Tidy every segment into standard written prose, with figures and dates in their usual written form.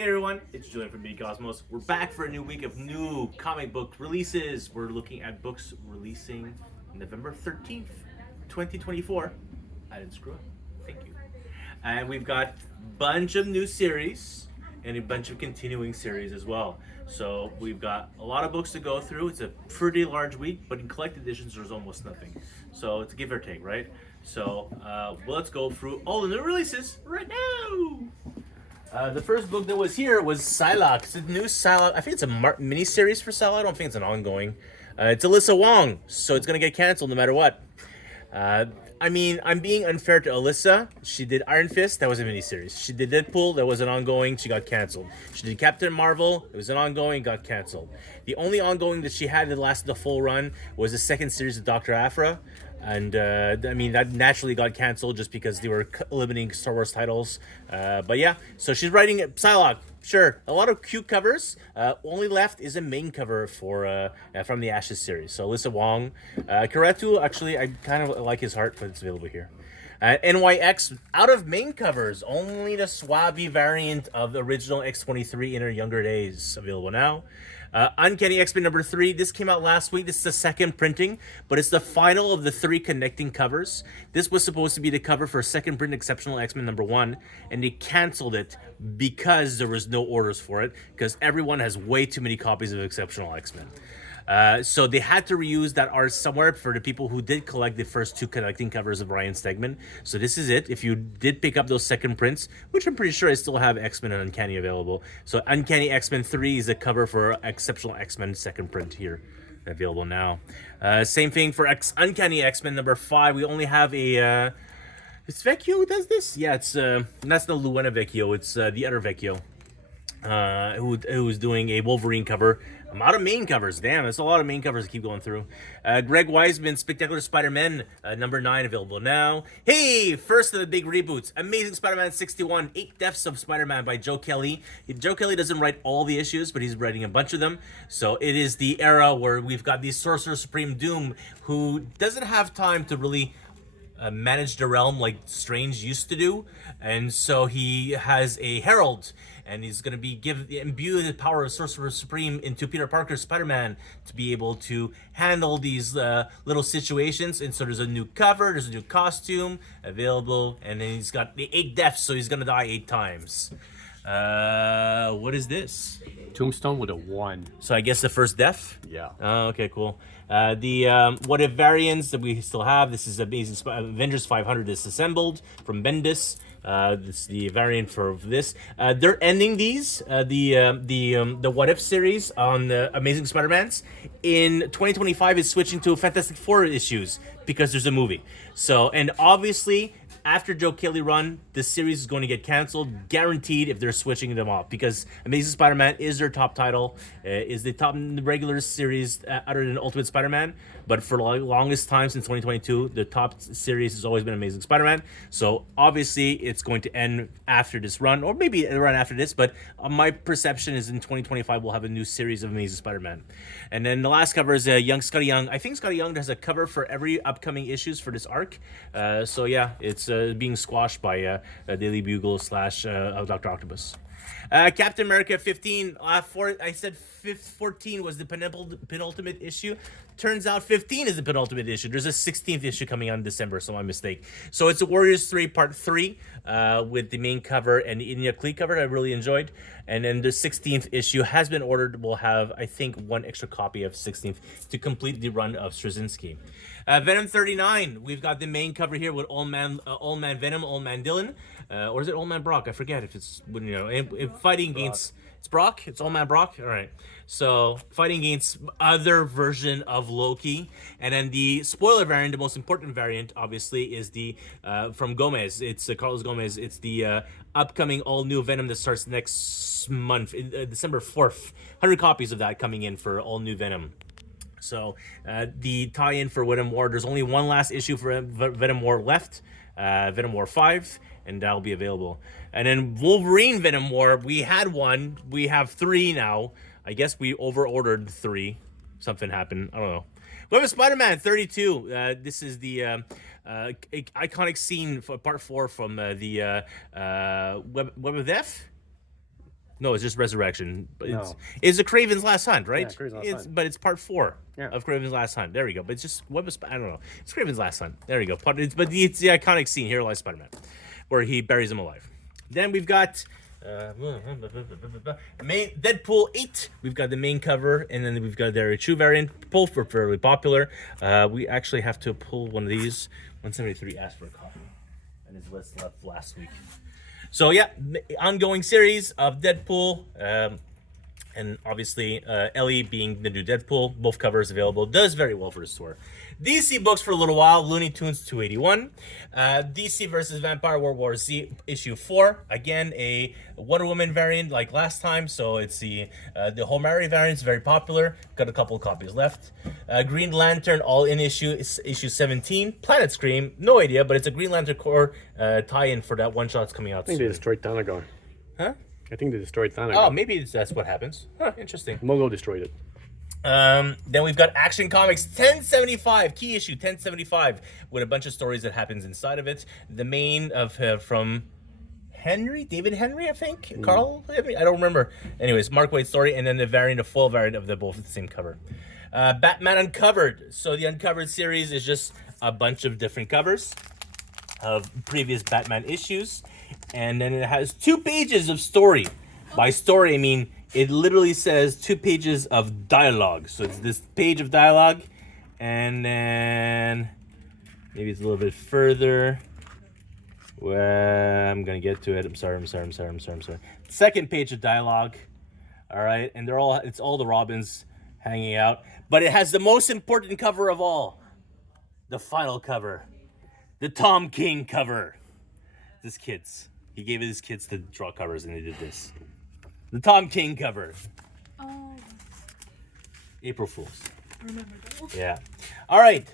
Hey everyone, it's Julian from B Cosmos. We're back for a new week of new comic book releases. We're looking at books releasing November 13th, 2024. I didn't screw up. Thank you. And we've got a bunch of new series and a bunch of continuing series as well. So we've got a lot of books to go through. It's a pretty large week, but in collected editions, there's almost nothing. So it's a give or take, right? So let's go through all the new releases right now. The first book that was here was Psylocke. It's a new Psylocke. I think it's a mini series for Psylocke. I don't think it's an ongoing. It's Alyssa Wong, so it's gonna get canceled no matter what. I mean, I'm being unfair to Alyssa. She did Iron Fist. That was a miniseries. She did Deadpool. That was an ongoing. She got canceled. She did Captain Marvel. It was an ongoing. Got canceled. The only ongoing that she had that lasted the full run was the second series of Doctor Aphra. And I mean, that naturally got canceled just because they were eliminating Star Wars titles. But yeah, so she's writing Psylocke. Sure, a lot of cute covers. Only left is a main cover for from the Ashes series. So Alyssa Wong, Karetu. Actually, I kind of like his heart, but it's available here. NYX out of main covers, only the Swabby variant of the original X-23 in her younger days available now. Uncanny X-Men number 3. This came out last week. This is the second printing, but it's the final of the 3 connecting covers. This was supposed to be the cover for second print Exceptional X-Men number 1, and they canceled it because there was no orders for it, because everyone has way too many copies of Exceptional X-Men. So they had to reuse that art somewhere for the people who did collect the first 2 connecting covers of Ryan Stegman. So this is it. If you did pick up those second prints, which I'm pretty sure I still have X-Men and Uncanny available. So Uncanny X-Men 3 is a cover for Exceptional X-Men second print here. Available now. Same thing for Uncanny X-Men number 5. We only have a... It's Vecchio who does this? Yeah, it's that's the Luana Vecchio. It's the other Vecchio. Who's doing a Wolverine cover. I'm out of main covers. Damn, that's a lot of main covers to keep going through. Greg Weisman, Spectacular Spider-Man, number 9, available now. Hey, first of the big reboots. Amazing Spider-Man 61, 8 Deaths of Spider-Man by Joe Kelly. Joe Kelly doesn't write all the issues, but he's writing a bunch of them. So it is the era where we've got the Sorcerer Supreme Doom, who doesn't have time to really manage the realm like Strange used to do, and so he has a herald, and he's going to be imbue the power of Sorcerer Supreme into Peter Parker's Spider-Man to be able to handle these little situations. And so there's a new cover, there's a new costume available, and then he's got the 8 deaths, so he's going to die 8 times. What is this? Tombstone with a 1. So I guess the first death? Yeah. Oh, okay, cool. The What If variants that we still have. This is Amazing Avengers 500 disassembled from Bendis. This is the variant for this. They're ending these, the What If series on the Amazing Spider-Mans. In 2025, it's switching to Fantastic Four issues because there's a movie. So, and obviously, after Joe Kelly run, this series is going to get canceled, guaranteed, if they're switching them off, because Amazing Spider-Man is their top title, is the top regular series other than Ultimate Spider-Man. But for the longest time since 2022, the top series has always been Amazing Spider-Man. So obviously, it's going to end after this run, or maybe a run after this. But my perception is in 2025 we'll have a new series of Amazing Spider-Man. And then the last cover is Scotty Young. I think Scotty Young has a cover for every upcoming issues for this arc. So yeah, it's being squashed by Daily Bugle / Dr. Octopus. Captain America 15. I said 14 was the penultimate issue. Turns out 15 is the penultimate issue. There's a 16th issue coming out in December, so my mistake. So it's a Warriors 3 Part 3 with the main cover and the Inya Klee cover I really enjoyed. And then the 16th issue has been ordered. We'll have, I think, 1 extra copy of 16th to complete the run of Straczynski. Venom 39. We've got the main cover here with Old Man Venom, Old Man Dylan. Or is it Old Man Brock? I forget if it's, fighting against... It's Brock? It's Old Man Brock? All right. So, fighting against other version of Loki. And then the spoiler variant, the most important variant, obviously, is the from Gomez. It's Carlos Gomez. It's the upcoming all-new Venom that starts next month, December 4th. 100 copies of that coming in for all-new Venom. So, the tie-in for Venom War, there's only 1 last issue for Venom War left. Venom War 5, and that'll be available. And then Wolverine Venom War, we had 1. We have 3 now. I guess we over-ordered 3. Something happened. I don't know. We have a Spider-Man 32. This is the iconic scene for part 4 from the Web of Death. No, it's just Resurrection. But No. it's a Kraven's Last Hunt, right? Yeah, Kraven's Last Hunt. But it's part 4 Yeah. of Kraven's Last Hunt. There we go. But it's just I don't know. It's Kraven's Last Hunt. There you go. But it's the iconic scene, Here Lies Spider-Man, where he buries him alive. Then we've got main Deadpool 8. We've got the main cover, and then we've got their True variant. Both were fairly popular. We actually have to pull one of these. 173 asked for a copy, and his list left last week. So yeah, ongoing series of Deadpool, and obviously Ellie being the new Deadpool. Both covers available. Does very well for the store. DC books for a little while. Looney Tunes 281. DC versus Vampire World War Z issue 4. Again, a Wonder Woman variant like last time. So it's the Homari variant is very popular. Got a couple of copies left. Green Lantern all in issue is issue 17. Planet Scream, no idea, but it's a Green Lantern Corps tie-in for that one shot that's coming out I think soon. they destroyed Thanagar. Huh? I think they destroyed Thanagar. Oh, maybe that's what happens. Huh, interesting. Mogo destroyed it. Then we've got Action Comics 1075, key issue 1075, with a bunch of stories that happens inside of it. The main of from David Henry, I think, Carl Henry, I don't remember. Anyways, Mark Waid's story, and then the variant, a full variant of the both at the same cover. Batman Uncovered. So the Uncovered series is just a bunch of different covers of previous Batman issues, and then it has 2 pages of story. By story, I mean it literally says 2 pages of dialogue. So it's this page of dialogue, and then maybe it's a little bit further. Well, I'm gonna get to it. I'm sorry. Second page of dialogue. All right, and it's all the Robins hanging out, but it has the most important cover of all, the final cover, the Tom King cover. He gave his kids to draw covers, and they did this. The Tom King cover. Oh, April Fools. I remember that. Yeah. All right.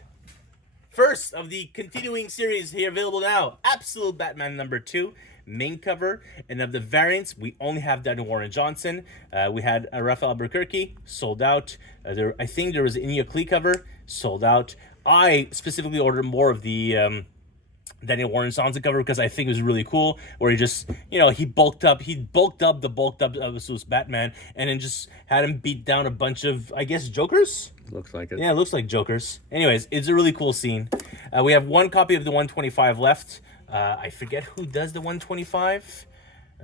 First of the continuing series here available now. Absolute Batman number 2. Main cover. And of the variants, we only have that in Warren Johnson. We had Raphael Albuquerque, sold out. I think there was an Inia Klee cover, sold out. I specifically ordered more of the Daniel Warren Johnson cover because I think it was really cool, where he just, he bulked up the bulked up Batman, and then just had him beat down a bunch of, I guess, Jokers? Looks like it. Yeah, it looks like Jokers. Anyways, it's a really cool scene. We have 1 copy of the 125 left. I forget who does the 125.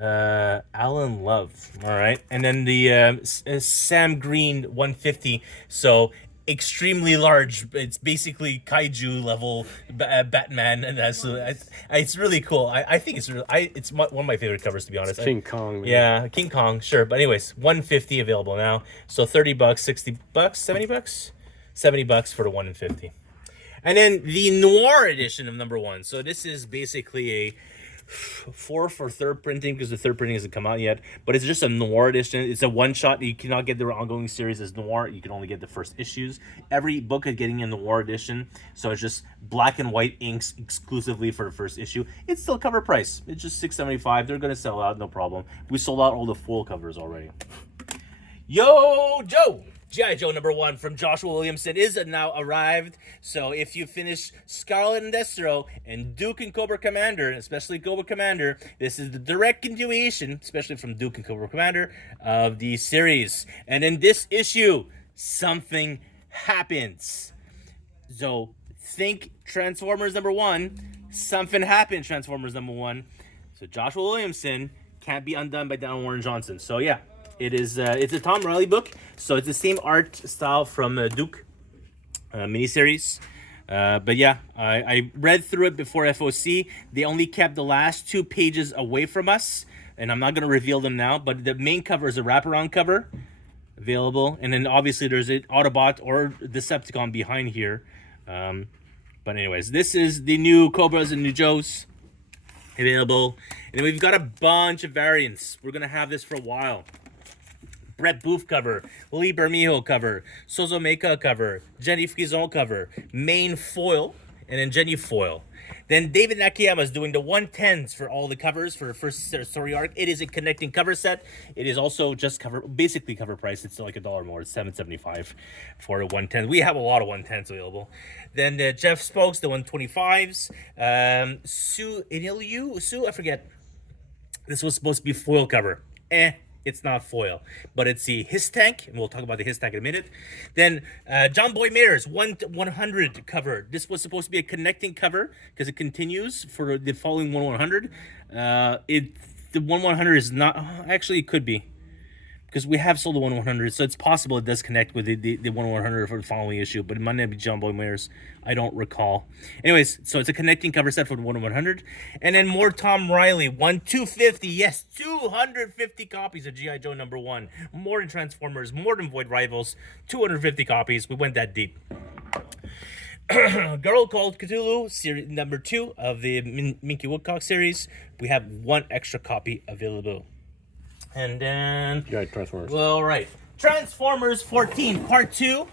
Alan Love. All right. And then the Sam Green 150. So extremely large. It's basically kaiju level Batman, and it's really cool. I think it's one of my favorite covers, to be honest. King Kong. Man. Yeah, King Kong, sure. But anyways, 150 available now. So $30, $60, $70, $70 for the 150. And then the Noir edition of number 1. So this is basically a 4 for third printing, because the third printing hasn't come out yet, but it's just a Noir edition. It's a one-shot. You cannot get the ongoing series as Noir. You can only get the first issues. Every book is getting a Noir edition, so it's just black and white inks exclusively for the first issue. It's still cover price. It's just $6.75. They're gonna sell out, no problem. We sold out all the full covers already. Yo, Joe! G.I. Joe number 1 from Joshua Williamson is now arrived. So if you finish Scarlet and Destro and Duke and Cobra Commander, especially Cobra Commander, this is the direct continuation, especially from Duke and Cobra Commander, of the series. And in this issue, something happens. So think Transformers number 1, something happened Transformers number 1. So Joshua Williamson can't be undone by Dan Warren Johnson. So yeah. It's a Tom Riley book, so it's the same art style from Duke miniseries. But yeah, I read through it before FOC. They only kept the last 2 pages away from us, and I'm not going to reveal them now, but the main cover is a wraparound cover available, and then obviously there's an Autobot or Decepticon behind here. But anyways, this is the new Cobras and new Joes available, and we've got a bunch of variants. We're going to have this for a while. Brett Booth cover, Lee Bermejo cover, Sozomeka cover, Jenny Frison cover, main foil, and then Jenny foil. Then David Nakayama is doing the 110s for all the covers for the first story arc. It is a connecting cover set. It is also just basically cover price. It's like $1 more. It's $7.75 for the 110. We have a lot of 110s available. Then Jeff Spokes, the 125s. Sue, I forget. This was supposed to be foil cover. It's not foil, but it's the His Tank, and we'll talk about the His Tank in a minute. Then John Boy Mayer's 100 cover. This was supposed to be a connecting cover because it continues for the following 100. The 100 is not, actually it could be, because we have sold the 100, so it's possible it does connect with the 100 for the following issue, but it might not be John Boy Mayer's. I don't recall. Anyways, so it's a connecting cover set for the 100, and then more Tom Riley 250. Yes, 250 copies of G.I. Joe #1. More than Transformers, more than Void Rivals. 250 copies. We went that deep. Girl Called Cthulhu, series #2 of the Minky Woodcock series. We have one extra copy available. And then... Yeah, Transformers. Well, right. Transformers 14, Part 2.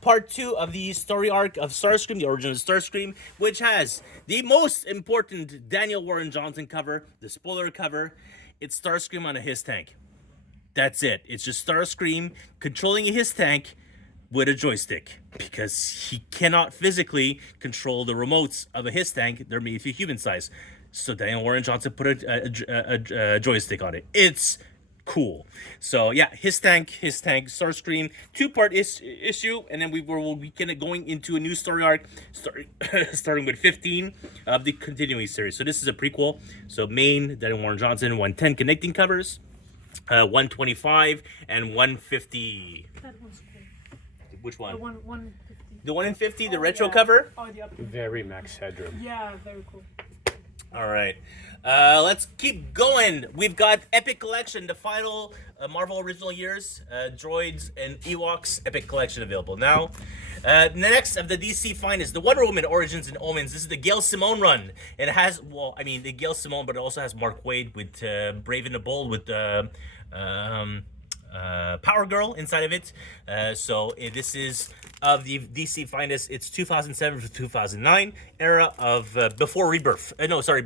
Part 2 of the story arc of Starscream, the origin of Starscream, which has the most important Daniel Warren Johnson cover, the spoiler cover. It's Starscream on a His Tank. That's it. It's just Starscream controlling a His Tank with a joystick, because he cannot physically control the remotes of a His Tank. They're made for human size. So Daniel Warren Johnson put a joystick on it. It's cool. So yeah, His Tank, Starscream, 2-part issue, and then we'll be going into a new story arc, starting with 15 of the continuing series. So this is a prequel. So main Daniel Warren Johnson, 110 connecting covers, 125 and 150. That one's cool. Which one? The 150. The 1 in 50, the retro cover. Oh, the upper. Very Max Headroom. Yeah, very cool. All right, let's keep going. We've got Epic Collection, the final Marvel original years, Droids and Ewoks Epic Collection available now. The next of the DC finest, the Wonder Woman Origins and Omens. This is the Gail Simone run. It has, well, I mean, the Gail Simone, but it also has Mark Waid with Brave and the Bold with Power Girl inside of it. This is of the DC finest. It's 2007 to 2009 era of before Rebirth.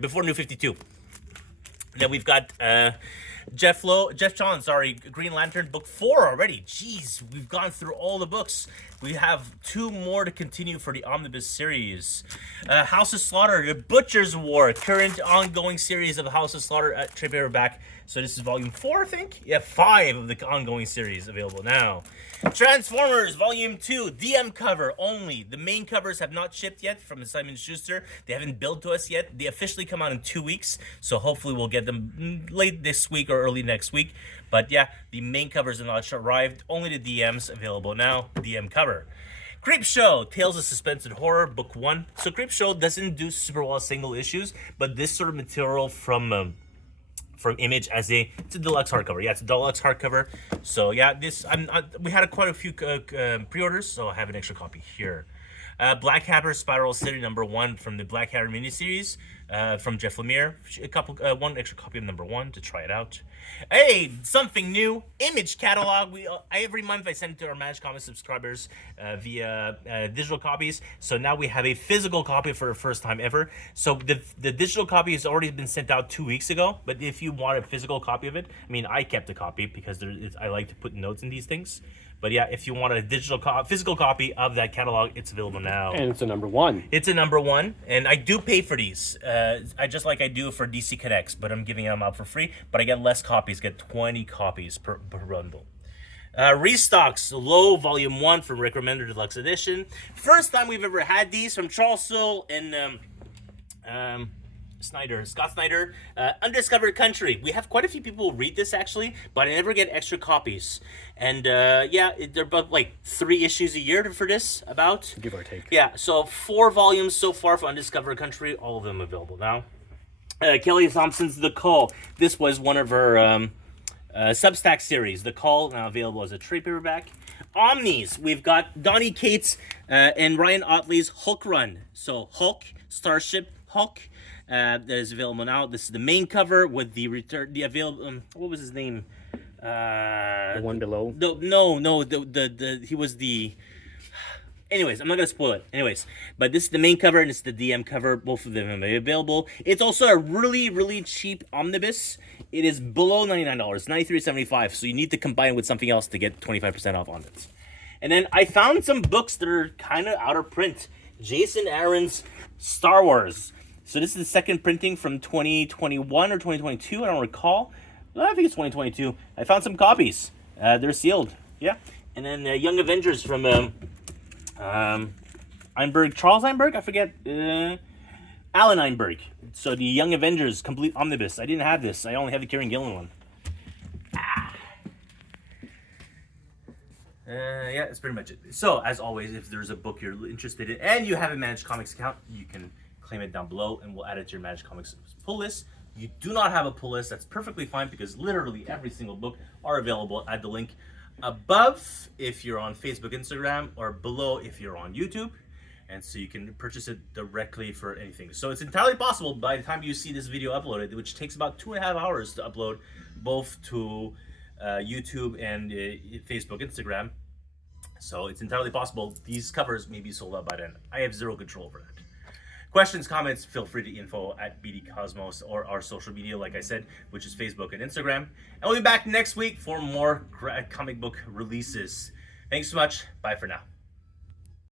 Before New 52. Then we've got Jeff Johns, Green Lantern book 4 already. Jeez, we've gone through all the books. We have 2 more to continue for the Omnibus series. House of Slaughter, The Butcher's War, current ongoing series of House of Slaughter at trade paperback. So this is volume 4, I think? Yeah, 5 of the ongoing series available now. Transformers Volume 2, DM cover only. The main covers have not shipped yet from Simon Schuster. They haven't billed to us yet. They officially come out in 2 weeks, so hopefully we'll get them late this week or early next week. But yeah, the main covers have not arrived. Only the DMs available now. DM cover. Creepshow, Tales of Suspense and Horror, Book 1. So Creepshow doesn't do super well single issues, but this sort of material from Image it's a deluxe hardcover. Yeah, it's a deluxe hardcover. So yeah, we had quite a few pre-orders, so I have an extra copy here. Black Hammer Spiral City #1 from the Black Hammer miniseries from Jeff Lemire. One extra copy of #1 to try it out. Hey, something new, Image catalog. Every month I send it to our Managed Comics subscribers via digital copies. So now we have a physical copy for the first time ever. So the digital copy has already been sent out 2 weeks ago. But if you want a physical copy of it, I mean, I kept a copy because I like to put notes in these things. But yeah, if you want a physical copy of that catalog, it's available now. And it's a #1. It's a #1, and I do pay for these. I just like I do for DC Connects, but I'm giving them out for free. But I get less copies, get 20 copies per bundle. Restocks Low Volume 1 from Rick Remender Deluxe Edition. First time we've ever had these from Charles Soule and Scott Snyder. Undiscovered Country. We have quite a few people who read this actually, but I never get extra copies. And they're about like 3 issues a year for this, about. Give or take. Yeah, so 4 volumes so far for Undiscovered Country, all of them available now. Kelly Thompson's The Call. This was one of her Substack series. The Call, now available as a trade paperback. Omnis, we've got Donny Cates and Ryan Otley's Hulk run. So Hulk, Starship Hulk. That is available now. This is the main cover with the what was his name? The one below. He was the. Anyways, I'm not gonna spoil it. Anyways, but this is the main cover and it's the DM cover. Both of them are available. It's also a really, really cheap omnibus. It is below $99, $93.75. So you need to combine it with something else to get 25% off on it. And then I found some books that are kind of out of print. Jason Aaron's Star Wars. So this is the second printing from 2021 or 2022, I don't recall. I think it's 2022. I found some copies. They're sealed. Yeah. And then Young Avengers from Einberg, Charles Einberg, I forget. Alan Einberg. So the Young Avengers complete omnibus. I didn't have this. I only have the Kieran Gillen one. Yeah, that's pretty much it. So, as always, if there's a book you're interested in and you have a Managed Comics account, you can claim it down below and we'll add it to your Managed Comics pull list. You do not have a pull list, that's perfectly fine because literally every single book are available at the link above if you're on Facebook, Instagram, or below if you're on YouTube. And so you can purchase it directly for anything. So it's entirely possible by the time you see this video uploaded, which takes about 2.5 hours to upload both to YouTube and Facebook, Instagram. So it's entirely possible these covers may be sold out by then. I have zero control over that. Questions, comments, feel free to info at BD Cosmos or our social media, like I said, which is Facebook and Instagram. And we'll be back next week for more comic book releases. Thanks so much. Bye for now.